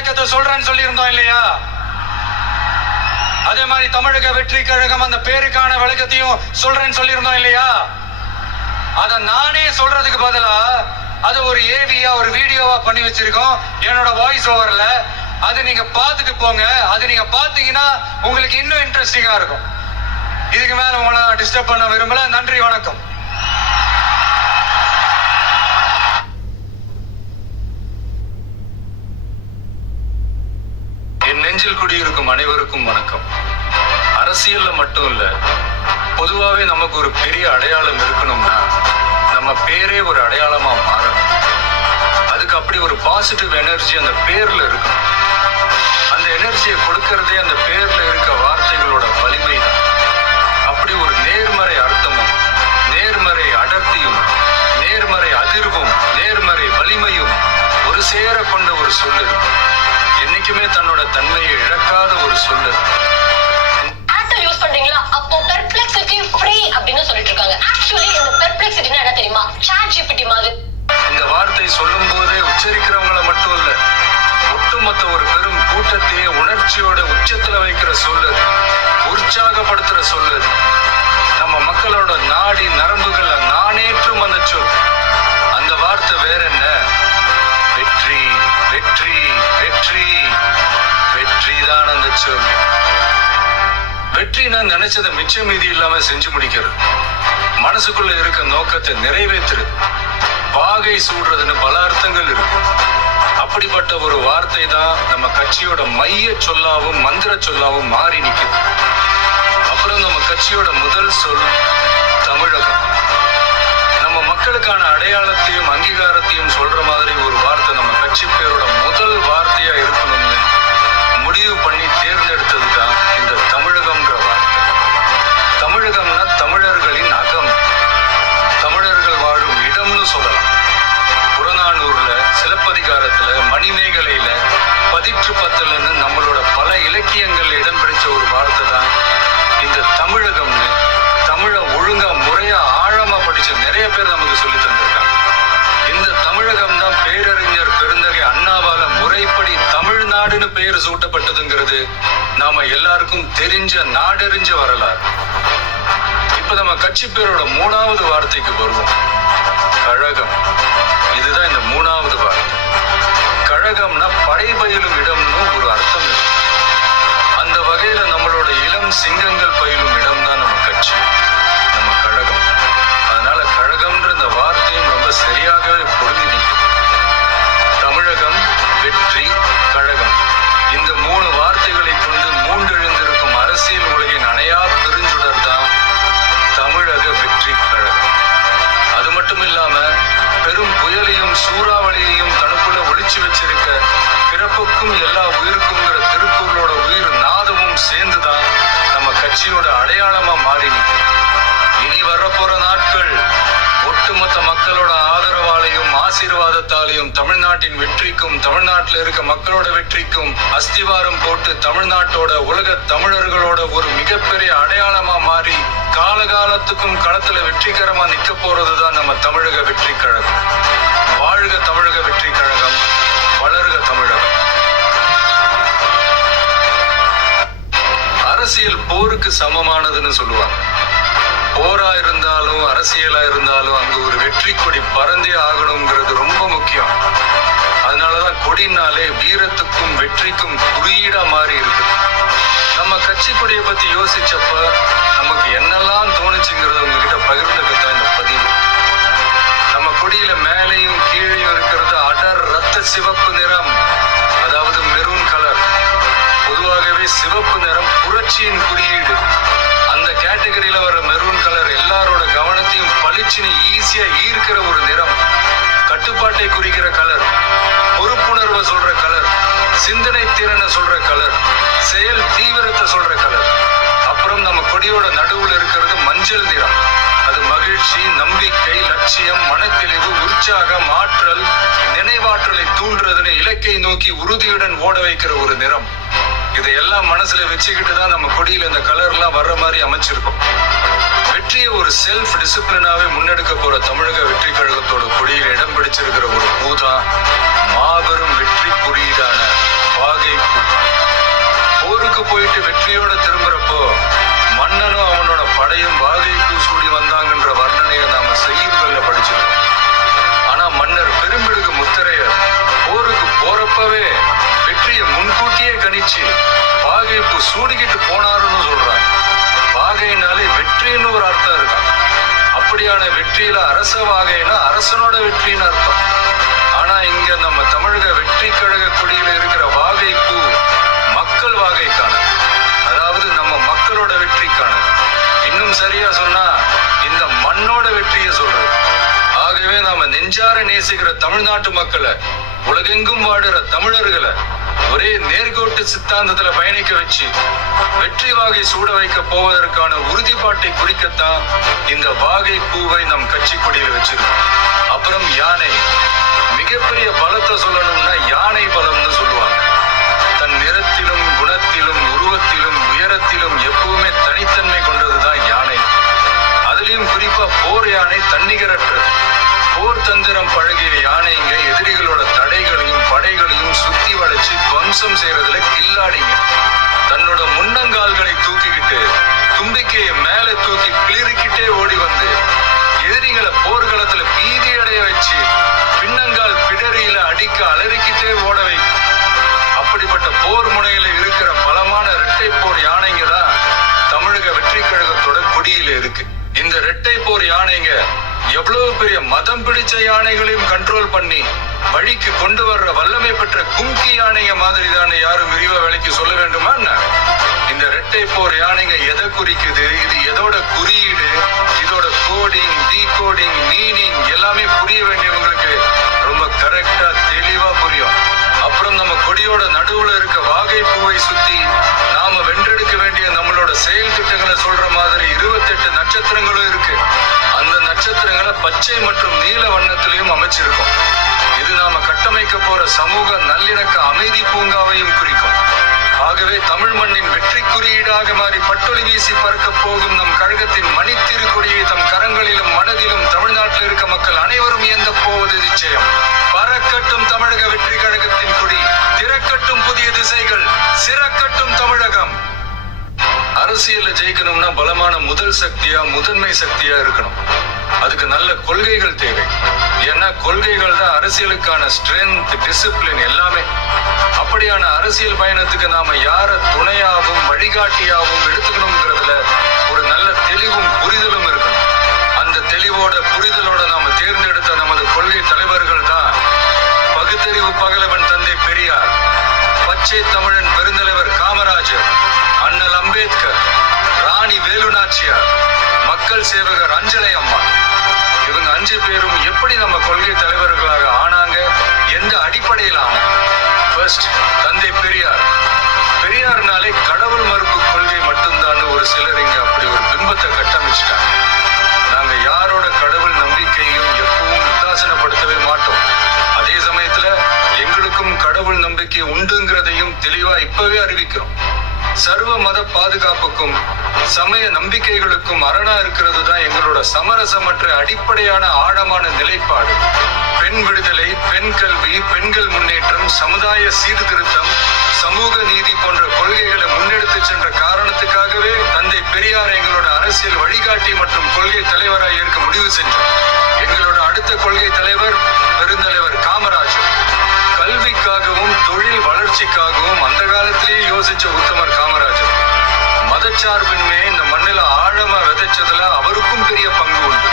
விளக்கத்தை சொல்றேன்னு சொல்லியிருந்தோம் இல்லையா? அதே மாதிரி தமிழக வெற்றி கழகம் அந்த பேருக்கான விளக்கத்தையும் சொல்றேன்னு சொல்லியிருந்தோம் இல்லையா? அத நானே சொல்றதுக்கு பதிலா அது ஒரு ஏவியா ஒரு வீடியோவா பண்ணி வச்சிருக்கோம். என்னோட வாய்ஸ் ஓவர்ல அது நீங்க பார்த்துட்டு போங்க. அது நீங்க பாத்தீங்கன்னா உங்களுக்கு இன்னும் இன்ட்ரெஸ்டிங்கா இருக்கும். இதுக்கு மேல உங்களை டிஸ்டர்ப் பண்ண விரும்பல. நன்றி வணக்கம். நெஞ்சில் குடியிருக்கும் அனைவருக்கும் வணக்கம். அரசியல்ல மட்டும் இல்ல பொதுவாவே நமக்கு ஒரு பெரிய அடையாளம் இருக்கணும்னா நம்ம பேரே ஒரு அடையாளமா மாறணும். அதுக்கு அப்படி ஒரு பாசிட்டிவ் எனர்ஜி அந்த பேர்ல இருக்கணும். அந்த எனர்ஜியை கொடுக்கறதே அந்த பேர்ல இருக்க வார்த்தைகளோட வலிமை தான் அப்படி ஒரு நேர்மறை அர்த்தமும் நேர்மறை அடர்த்தியும் நேர்மறை அதிர்வும் நேர்மறை வலிமையும் ஒரு சேர கொண்ட ஒரு சொல்லு இருக்கு என்னைக்குமே தன்னோட தன்மையை இழக்காத ஒரு சொல் இருக்கு ஏர்டெல் யூஸ் பண்றீங்களா? அப்போ பெர்ப்ளெக்சிட்டி ஃப்ரீ அப்படின்னு சொல்லிட்டு இருக்காங்க. ஆக்சுவலி இந்த பெர்ப்ளெக்சிட்டினா என்ன தெரியுமா? சாட் ஜிபிடி மாதிரி. இந்த வார்த்தை சொல்லும் போதே உச்சரிக்கிறவங்கள மட்டும் இல்ல ஒட்டுமொத்த ஒரு பெரும் கூட்டத்தையே உணர்ச்சியோட உச்சத்துல வைக்கிற சொல்லு உற்சாகப்படுத்துற சொல்லு நம்ம மக்களோட நாடி நரம்புகள்ல நானேற்றும் அந்த சொல். அந்த வார்த்தை வேற என்ன? வெற்றி வெற்றி வெற்றி. வெற்றி தான் அந்த சொல். வெற்றினா நினைச்சதை மிச்சம் மீதி இல்லாம செஞ்சு முடிக்கிறது. மனசுக்குள்ள இருக்க நோக்கத்தை நிறைவேற்றுறது. வாகை சூடுறதுன்னு பல அர்த்தங்கள் இருக்கு. அப்படிப்பட்ட ஒரு வார்த்தை தான் நம்ம கட்சியோட மைய சொல்லாவும் மந்திர சொல்லாவும் மாறி நிற்குது அப்புறம் நம்ம கட்சியோட முதல் சொல் தமிழகம். நாம எல்லாருக்கும் தெரிஞ்ச நாடறிஞ்ச வரலாறு. இப்ப நம்ம கட்சி பேரோட மூணாவது வார்த்தைக்கு வருவோம். கழகம். ஆசீர்வாதத்தாலையும் தமிழ்நாட்டின் வெற்றிக்கும் தமிழ்நாட்டில் இருக்க மக்களோட வெற்றிக்கும் அஸ்திவாரம் போட்டு தமிழ்நாட்டோட உலக தமிழர்களோட ஒரு மிகப்பெரிய அடையாளமா மாறி காலகாலத்துக்கும் களத்துல வெற்றிகரமா நிக்க போறதுதான் நம்ம தமிழக வெற்றி கழகம். வாழ்க தமிழக வெற்றி கழகம் வளர்க தமிழகம். அரசியல் போருக்கு சமமானதுன்னு சொல்லுவாங்க. போரா இருந்தாலும் அரசியலா இருந்தாலும் அங்க ஒரு வெற்றி கொடி பறந்தே ஆகணுங்கிறது ரொம்ப முக்கியம். அதனாலதான் கொடினாலே வீரத்துக்கும் வெற்றிக்கும் குறியீடா மாறி இருக்குது நம்ம கட்சி கொடியை பத்தி யோசிச்சப்ப நமக்கு என்னெல்லாம் தோணுச்சுங்கிறத உங்ககிட்ட பகிர்ந்துக்கத்தான் இந்த பதிவு. நம்ம கொடியில மேலையும் கீழையும் இருக்கிறது அடர் ரத்த சிவப்பு நிறம் அதாவது மெரூன் கலர். பொதுவாகவே சிவப்பு நிறம் புரட்சியின் குறியீடு. கவனத்தையும் ஈஸியா ஈர்க்கிற ஒரு நிறம். கட்டுப்பாட்டை குறிக்கிற கலர் பொறுப்புணர்வை சொல்ற கலர் சிந்தனை திறனை சொல்ற கலர் செயல் தீவிரத்தை சொல்ற கலர் அப்புறம் நம்ம கொடியோட நடுவுல இருக்கிறது மஞ்சள் நிறம். அது மகிழ்ச்சி நம்பிக்கை லட்சியம் மனத்தெளிவு உற்சாகம் ஆற்றல் நினைவாற்றலை தூண்டுறதுன்னு இலக்கை நோக்கி உறுதியுடன் ஓட வைக்கிற ஒரு நிறம். இதையெல்லாம் மனசுல வச்சுக்கிட்டு தான் நம்ம கொடியில இந்த கலர்லாம் வர்ற மாதிரி அமைச்சிருக்கோம். வெற்றியை ஒரு செல்ஃப் டிசிப்ளினாவே முன்னெடுக்க போற தமிழக வெற்றி கழகத்தோட கொடியில் இடம் பிடிச்சிருக்கிற ஒரு பூதா மாபெரும் வெற்றி குறியீடான பாகை போருக்கு போயிட்டு வெற்றியோட திரும்புறப்போ மன்னனும் அவனோட படையும் வாகைன்னா அரசனோட வெற்றின்னு அர்த்தம். ஆனா இங்க நம்ம தமிழக வெற்றி கழக கொடியில இருக்கிற வாகை பூ மக்கள் வாகைக்கான. அதாவது நம்ம மக்களோட வெற்றிக்கான. இன்னும் சரியா சொன்னா இந்த மண்ணோட வெற்றியை சொல்றது. ஆகவே நாம நெஞ்சார நேசிக்கிற தமிழ்நாட்டு மக்களை உலகெங்கும் வாடுற தமிழர்களை ஒரே நேர்கோட்டு சித்தாந்தத்துல பயணிக்க வச்சு வெற்றி வாகை சூட வைக்க போவதற்கான உறுதிப்பாட்டை குறிக்கத்தான் இந்த வாகை பூவை நம் கட்சி கொடியில வச்சிருக்கோம். அப்புறம் யானை. மிகப்பெரிய பலத்தை சொல்லணும்னா யானை பலம்னு சொல்லுவாங்க. தன் நிறத்திலும் குணத்திலும் உருவத்திலும் உயரத்திலும் எப்பவுமே தனித்தன்மை கொண்டதுதான் யானை. அதுலயும் குறிப்பா போர் யானை தன்னிகரற்ற பெரிய மதம் பிடிச்ச யானைகளையும் கண்ட்ரோல் பண்ணி வழிக்கு கொண்டு வர்ற வல்லமை பெற்ற கும்கி யானைங்க மாதிரி தானே யாரும் விரிவா வேலைக்கு சொல்ல வேண்டுமா என்ன? இந்த ரெட்டை போர் யானைங்க எதை குறிக்குது? இது எதோட குறியீடு? இதோட கோடிங் டீகோடிங் மீனிங் எல்லாமே புரிய வேண்டியவங்களுக்கு ரொம்ப கரெக்டா தெளிவா புரியும். அப்புறம் நம்ம கொடியோட நடுவுல இருக்க வாகை பூவை சுத்தி நாம வென்றெடுக்க வேண்டிய நம்மளோட செயல் திட்டங்களை சொல்ற மாதிரி இருபத்தெட்டு நட்சத்திரங்களும் இருக்கு. நட்சத்திரங்களை பச்சை மற்றும் நீல வண்ணத்திலையும் அமைச்சிருக்கோம். இது நாம கட்டமைக்க போற சமூக நல்லிணக்க அமைதி பூங்காவையும் குறிக்கும். ஆகவே தமிழ் மண்ணின் வெற்றி குறியீடாக மாறி பட்டொலி வீசி பறக்க போகும் நம் கழகத்தின் மணித்திருக்கொடியை தம் கரங்களிலும் மனதிலும் தமிழ்நாட்டில் இருக்க மக்கள் அனைவரும் இயந்த போவது நிச்சயம். பறக்கட்டும் தமிழக வெற்றி கழகத்தின் கொடி திறக்கட்டும் புதிய திசைகள் சிறக்கட்டும் தமிழகம். அரசியல்ல ஜெயிக்கணும்னா பலமான முதல் சக்தியா முதன்மை சக்தியா இருக்கணும். அதுக்கு நல்ல கொள்கைகள் தேவை. ஏன்னா கொள்கைகள் தான் அரசியலுக்கான ஸ்ட்ரென்த் டிசிப்ளின் எல்லாமே. அப்படியான அரசியல் பயணத்துக்கு நாம யார துணையாகவும் வழிகாட்டியாகவும் எடுத்துக்கணுங்கிறதுல ஒரு நல்ல தெளிவும் புரிதலும் இருக்கணும். அந்த தெளிவோட புரிதலோட நாம தேர்ந்தெடுத்த நமது கொள்கை தலைவர்கள் தான் பகுத்தறிவு பகலவன் தந்தை பெரியார் பச்சை தமிழன் பெருந்தலைவர் காமராஜர் அண்ணல் அம்பேத்கர் ராணி வேலுநாச்சியார். மக்கள் சேவகர் அஞ்சலை அம்மா. இவங்க அஞ்சு பேரும் எப்படி நம்ம கொள்கை தலைவர்களாக ஆனாங்க? எந்த அடிப்படையில் ஆனாங்க? ஃபர்ஸ்ட் தந்தை பெரியார். பெரியார்னாலே கடவுள் மறுப்பு கொள்கை மட்டும்தான் ஒரு சிலர் இங்க அப்படி ஒரு பிம்பத்தை கட்டமைச்சிட்டாங்க. நாங்க யாரோட கடவுள் நம்பிக்கையும் எப்பவும் உத்தாசனப்படுத்தவே மாட்டோம். அதே சமயத்துல எங்களுக்கும் கடவுள் நம்பிக்கை உண்டுங்கிறதையும் தெளிவா இப்பவே அறிவிக்கிறோம். சர்வ மத பாதுகாப்புக்கும் சமய நம்பிக்கைகளுக்கும் அரணா இருக்கிறது தான் எங்களோட சமரசமற்ற அடிப்படையான ஆழமான நிலைப்பாடு. பெண் விடுதலை பெண் கல்வி பெண்கள் முன்னேற்றம் சமுதாய சீர்திருத்தம் சமூக நீதி போன்ற கொள்கைகளை முன்னெடுத்து சென்ற காரணத்துக்காகவே தந்தை பெரியார் எங்களோட அரசியல் வழிகாட்டி மற்றும் கொள்கை தலைவராக ஏற்க முடிவு செஞ்சார். எங்களோட அடுத்த கொள்கை தலைவர் பெருந்தலைவர் காமராஜர். கல்விக்காகவும் தொழில் வளர்ச்சிக்காகவும் அந்த காலத்திலேயே யோசிச்ச உத்தமர் காமராஜர். மதச்சார்பின்மையை இந்த மண்ணில் ஆழமா விதைச்சதுல அவருக்கும் பெரிய பங்கு உண்டு.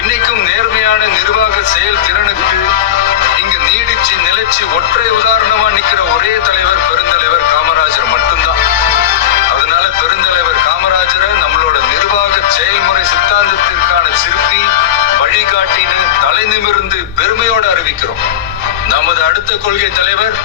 இன்னைக்கும் நேர்மையான நிர்வாக செயல் திறனுக்கு இங்கு நீடிச்சு நிலைச்சு ஒற்றை உதாரணமா நிக்கிற ஒரே தலைவர் பெருந்தலைவர் காமராஜர் மட்டும்தான். அதனால பெருந்தலைவர் காமராஜரை நம்மளோட நிர்வாக செயல்முறை சித்தாந்தத்திற்கான சிற்பி வழிகாட்டின்னு தலை நிமிர்ந்து அறிவிக்கிறோம். நமது அடுத்த கொள்கை தலைவர்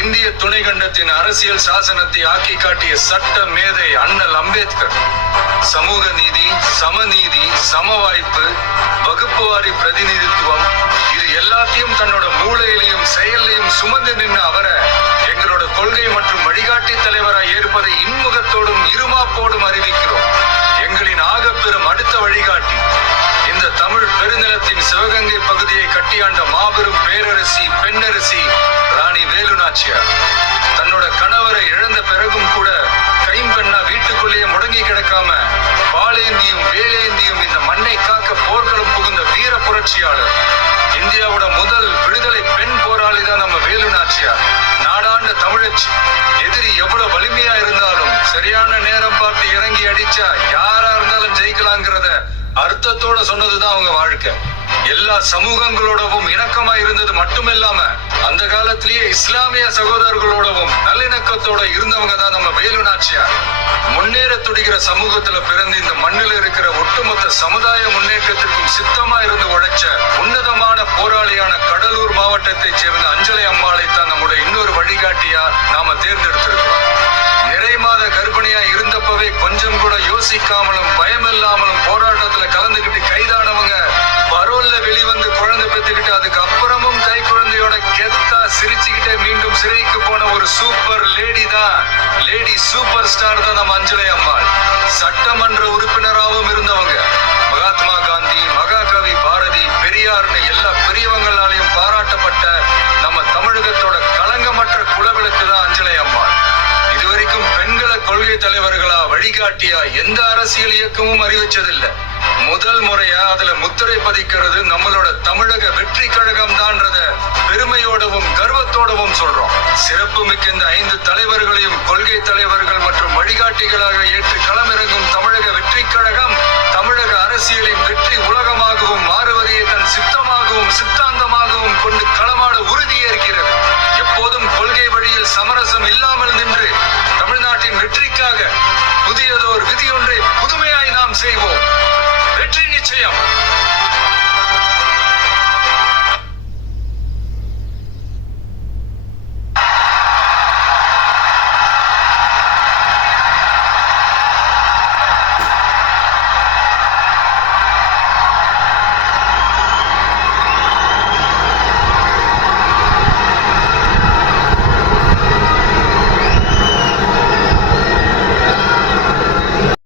இந்திய துணைக்கண்டத்தின் அரசியல் சாசனத்தை ஆக்கி காட்டிய சட்ட மேதை அண்ணல் அம்பேத்கர். சமூக நீதி சமநீதி சமவாய்ப்பு வகுப்புவாரி பிரதிநிதித்துவம் இது எல்லாத்தையும் தன்னோட மூளையிலையும் செயல்லையும் சுமந்து நின்று அவரை எங்களோட கொள்கை மற்றும் வழிகாட்டி தலைவராக ஏற்பதை இன்முகத்தோடும் இருமாப்போடும் அறிவிக்கிறோம். எங்களின் ஆகப்பெரும் அடுத்த வழிகாட்டி இந்த தமிழ் பெருநிலத்தின் சிவகங்கை பகுதியை கட்டியாண்ட மாபெரும் பேரரசி பெண்ணரசி ராணி வேலு நாச்சியார் தன்னோட கணவரை இழந்த பிறகும் கூட கைம்பெண்ணா வீட்டுக்குள்ளேயே முடங்கி கிடக்காம பாலேந்தியும் வேலேந்தியும் இந்த மண்ணை காக்க போர்க்களம் புகுந்த வீர புரட்சியாளர். இந்தியாவோட முதல் விடுதலை பெண் போராளி தான் நம்ம வேலு நாச்சியார் நாடாண்ட தமிழச்சி. எதிரி எவ்வளவு வலிமையா இருந்தாலும் சரியான நேரம் பார்த்து இறங்கி அடிச்சா யார் அர்த்தத்தோட சொன்னதுதான் அவங்க வாழ்க்கை. எல்லா சமூகங்களோடவும் இணக்கமா இருந்தது மட்டுமில்லாம அந்த காலத்திலேயே இஸ்லாமிய சகோதரர்களோடவும் நல்லிணக்கத்தோட இருந்தவங்க தான் நம்ம வேலு நாச்சியார். முன்னேற துடிக்கிற சமூகத்துல பிறந்து இந்த மண்ணில் இருக்கிற ஒட்டுமொத்த சமுதாய முன்னேற்றத்திற்கும் சித்தமா இருந்து உழைச்ச உன்னதமான போராளியான கடலூர் மாவட்டத்தைச் சேர்ந்த அஞ்சலை அம்மாளை தான் நம்முடைய இன்னொரு வழிகாட்டியா நாம தேர்ந்தெடுத்திருக்கிறோம். சூப்பர் லேடி தான். லேடி சூப்பர் ஸ்டார் தான் நம்ம அஞ்சலை அம்மாள். சட்டமன்ற உறுப்பினராகவும் இருந்தவங்க. மகாத்மா காந்தி மகாகவி பாரதி பெரியார்னு எல்லா பெரியவங்களாலையும் பாராட்டப்பட்ட நம்ம தமிழகத்தோட களங்கமற்ற குலவிளக்கு தான் அஞ்சலை அம்மாள். இதுவரைக்கும் பெண்களை கொள்கை தலைவர்களா வழிகாட்டியா எந்த அரசியல் இயக்கமும் அறிவிச்சதில்லை. முதல் முறையா அதுல முத்திரை பதிக்கிறது நம்மளோட தமிழக வெற்றி கழகம் தான்றத பெருமையோடவும் கர்வத்தோடவும் சொல்றோம். சிறப்பு மிக்க இந்த ஐந்து தலைவர்களையும் கொள்கை தலைவர்கள் மற்றும் வழிகாட்டிகளாக ஏற்று களமிறங்கும் தமிழக வெற்றி கழகம் தமிழக அரசியலின் வெற்றி உலகமாகவும் மாறுவதையே தன் சித்தமாகவும் சித்தாந்தமாகவும் கொண்டு களமாட உறுதியேற்கிறது எப்போதும் கொள்கை வழியில் சமரசம் இல்லாமல் நின்று தமிழ்நாட்டின் வெற்றிக்காக புதியதோர் விதியொன்றை புதுமையாய் நாம் செய்வோம். வெற்றி நிச்சயம்